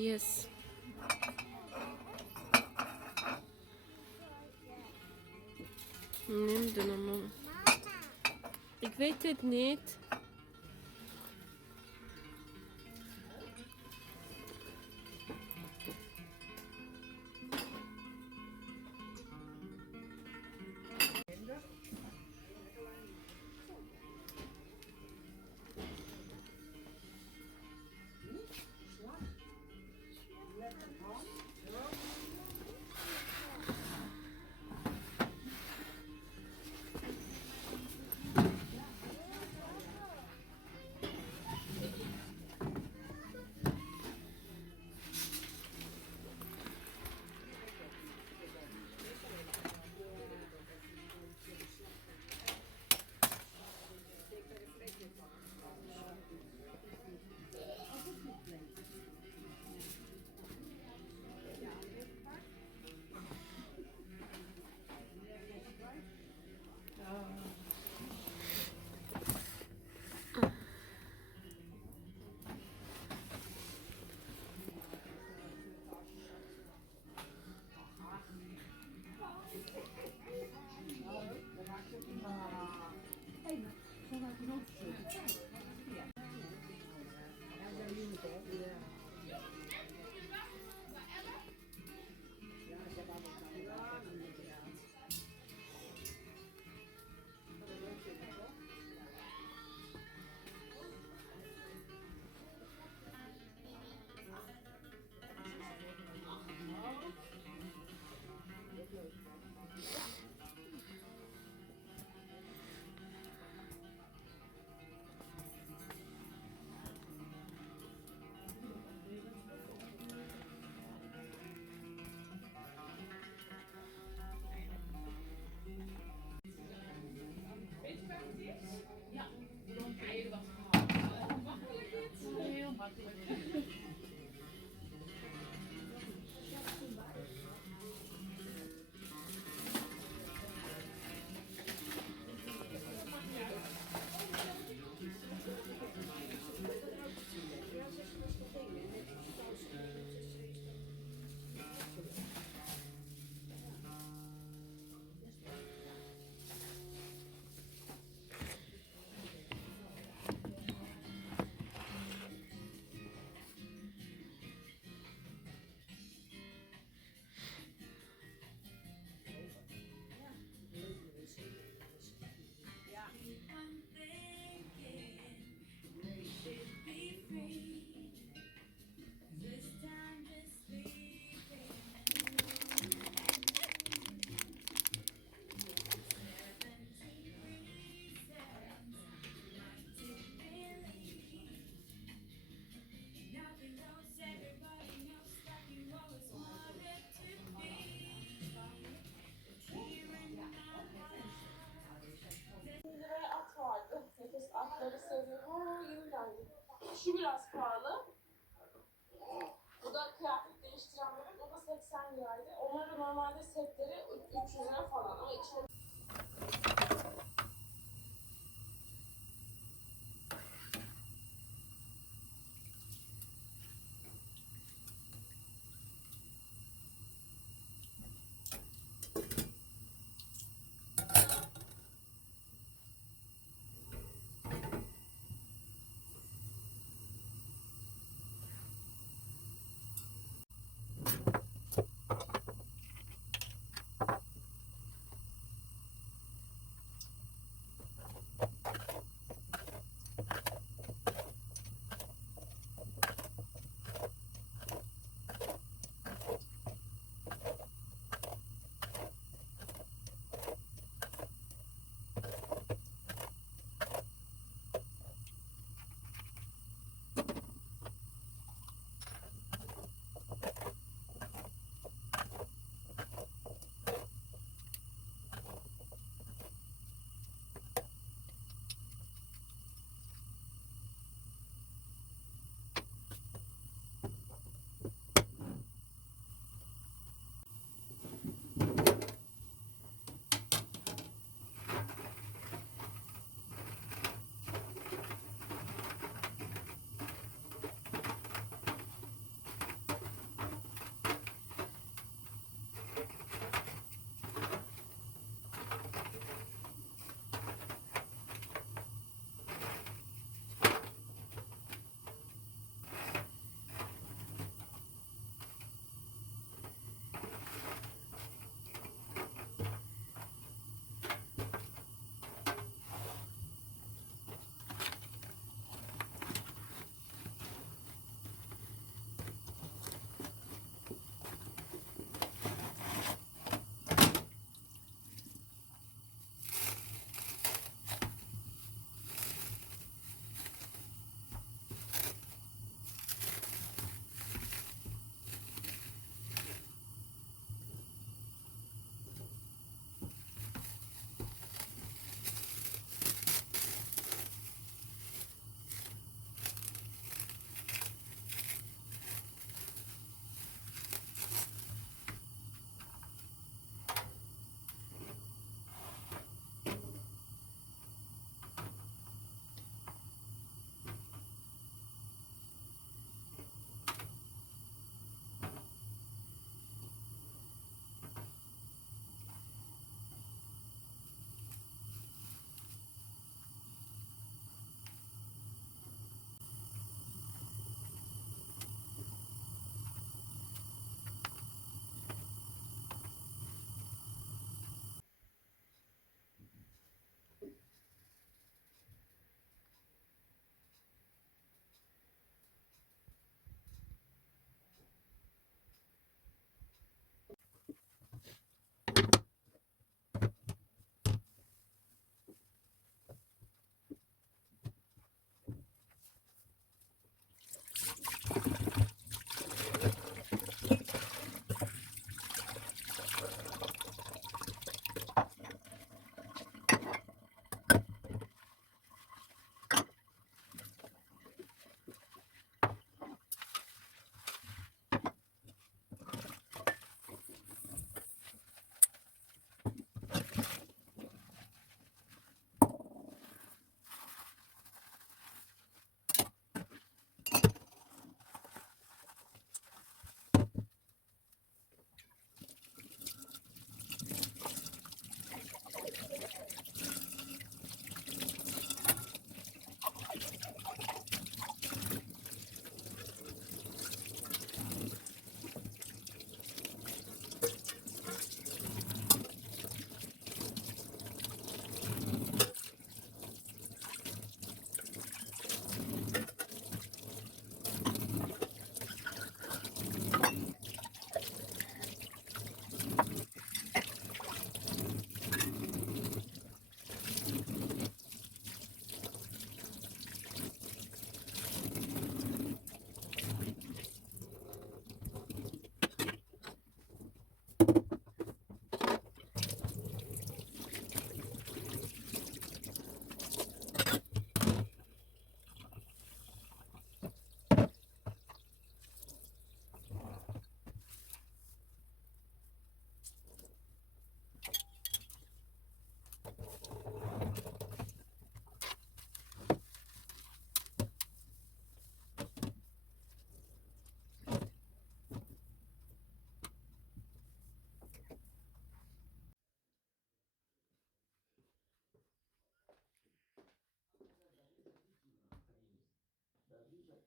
Yes. Neem de mama. Ik weet het niet. At vardı. Nefes atları seviyorum. Ha, yeni geldi. Şu biraz pahalı. Bu da kıyafet değiştiren bebek. O da 80 liraydı. Onların normalde setleri 300 lira falan. Ama içine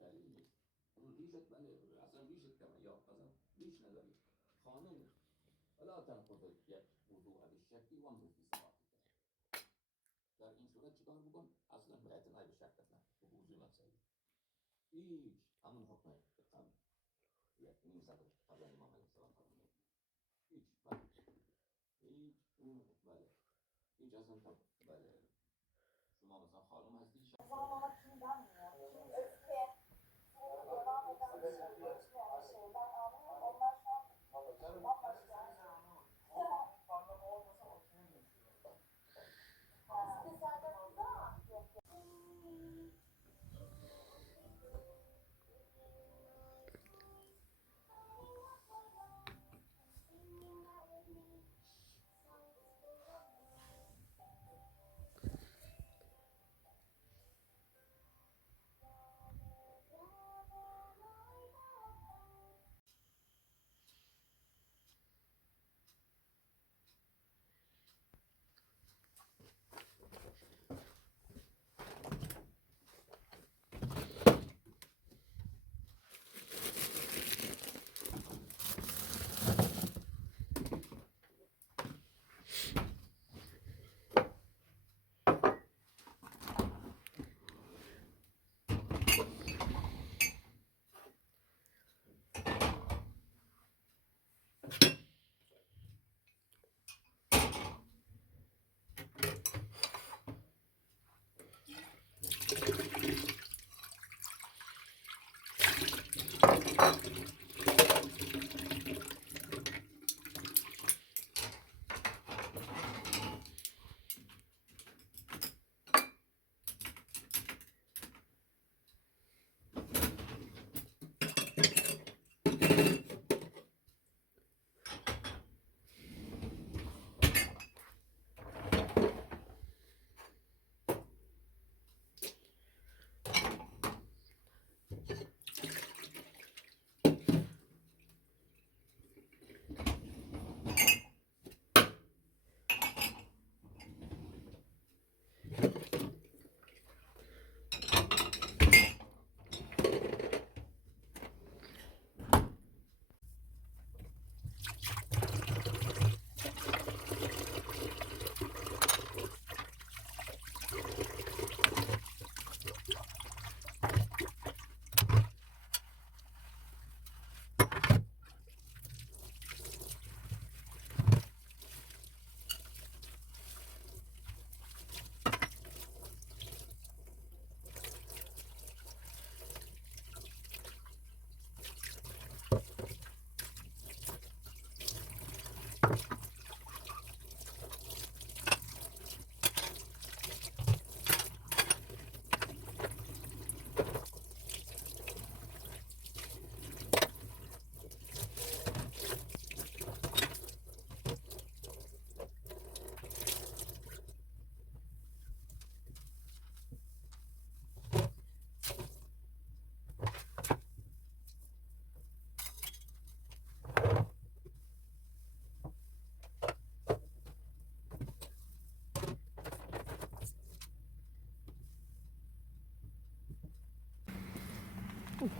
خیلی ریشت بله اصلا ریشت کمه یا اصلا ریش نداری خانم ولا تنقض یک وضوء بالشك وامضي في صلاتك در این صورت چیکار بکن اصلا به اعتنای به شک نکن به وضوء نفسه هیچ همون حکم قبل یک نیم ساعت قبل امام علیه السلام فرمود هیچ بله هیچ بله هیچ اصلا بله شما مثلا خانم هستی Zamanlama kimden mi ya? Kim öfke, devam eden bir şey, geçmeyen şeyden anlıyor. Onlar şu an bambaşka. Siz de serbestsiniz ama yok.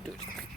Dur.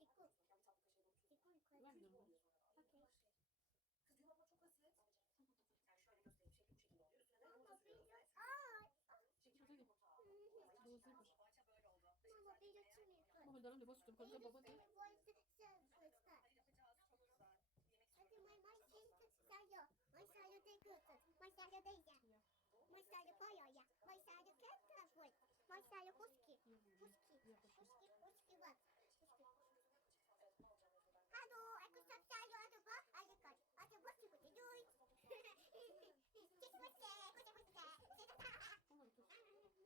İko. İko yukarı. Ben de bu. Okey. Kız düğüm atmak çok basit. Yani şöyle göstereyim. Şekli bu şekilde oluyor. Üstüne de yumurta Mama sürüyoruz. bir Şekil Hadi. yumurta. Dolayısıyla. Parça böyle oldu. Mama bir açılmıyor. Mama darım da bastım. Kanka baba da. Hadi yapacağız. Çok güzel. Yemek Hadi maşallah. Maşallah de götür. Maşallah de ya. Maşallah bayağı ya. Maşallah kent tarafı. Maşallah huski. Huski var. Hallo, ik was op zij aan de bak. Aan de kant. Aan de bak, doei. Kijk wat jij, wat jij. Tamam dur. Ben de aldım orada. Selam, biz yemek sevdikten,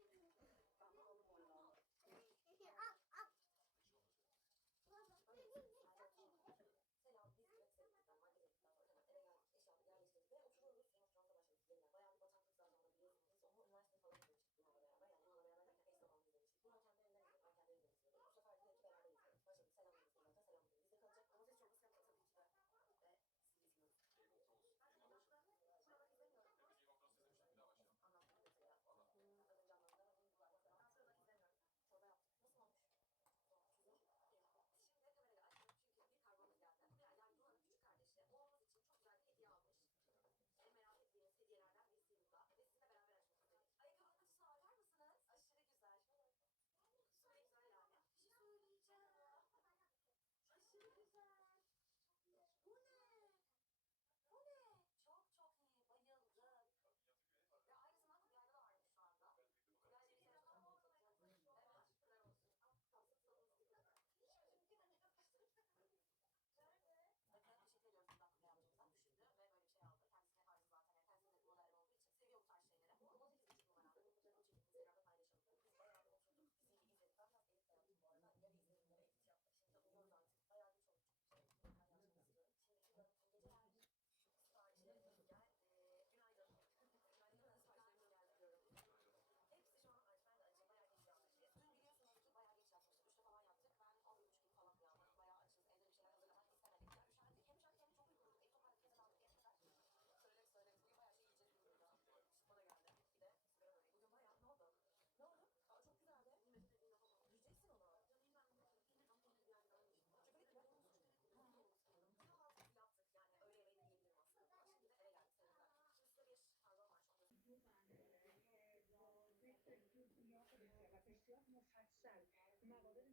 markete gittikten sonra hemen eve geldik, eşyaları yerleştirdik ve oturuyoruz. Sonra sınavda başladık yeniden. Bayağı bir bataklık zamanı biliyorsunuz. Biz onu üniversiteye falan izlemiştik Luna'la beraber. Yani Luna'la beraber derken eş zamanlı izlemiştik. Luna kendi evinden gidip ben kendi evimden izliyordum. Bu sefer yine ki beraber izliyoruz. Başladık, selam dedik zaten, selam dedik. Bizde kalacak domates çorbası yapacağız tabii ki de. Ve sizi izliyoruz. Ben şu şuraları izlemiyorum. Peki Game of Thrones izlemiştim. Bir daha başlayalım. Anlattım mesela. Valla. Az önce anlattım ama bunu mesela. Ben şuraları izlemiyorum. Çorba yaptık. Nasıl olmuş? Tuzlu. Biz şimdi kamerayı açtık çünkü bir kargomuz geldi. Yani Luna'nın küçük kardeşi oğlumuz için çok güzel bir hediye almış. En merak ettiğimiz hediyelerden birisiydi bu da. Ve sizinle beraber açmak istedik. Ayakkabının kutusuna bakar mısınız? Aşırı güzel. Şöyle güzel yani. Bir şey söyleyeceğim. Aşırı güzel. Bu ne? Bu ne? Çok çok iyi. Bayıldım. Ya aynısından kutularda da varmış şu anda. Kutular yeni kere Evet, şükürler olsun. Bakın teşekkür ediyoruz buradan Kutay amcamıza. Düşündü ve böyle bir şey aldı. Kendisine tarzı zaten. Yani kendisine de modern olduğu için seviyor bu tarz şeyleri. Bu 18,5 numara. Bunun fotoğrafını çekip Instagram'da paylaşalım. Biz bayağı bir oturduk. Diziyi izledik. Ben biraz edit de yaptım bu arada. Yarı izledim, yarı edit yaptım. Şimdi uzuyoruz artık. Bayağı geç oldu çünkü şey ben yazmak istiyorum. Şimdi şu döndüm geceler. Siparişlerimiz geldi. Günaydın. Günaydın. Siparişlerimiz geldi diyorum. Hepsi şu an Ayşen de acı. Bayağı geç yapmışız. Dün biliyorsunuz ki bayağı geç yapmıştık. 3'te falan yaptık. Ben 11.30 gibi falan uyandım. Bayağı açız. Evde bir şeyler hazırlamak istemedik. Ya üşendik. Hem üşendik hem de çok uykuluyorduk. Ev toparladık. Gece daldık. Gece kadar. Söyleriz. Bugün bayağı şey yiyeceğiz biz burada. Çıkma da geldi. Bir de sigara böreği. Bugün bayağı ne oldu? Ne oldu? Aa çok güzeldi. Yiyeceksin onu. Çöpelik mi? Kahvaltımızı yaptık. Yani öğle yemeği de diyebilirim aslında. Şimdi de eve geldik. Seninle. Şimdi size bir kargo var. Şu anda. Questa è più gnocco di la questione facciale, ma volevo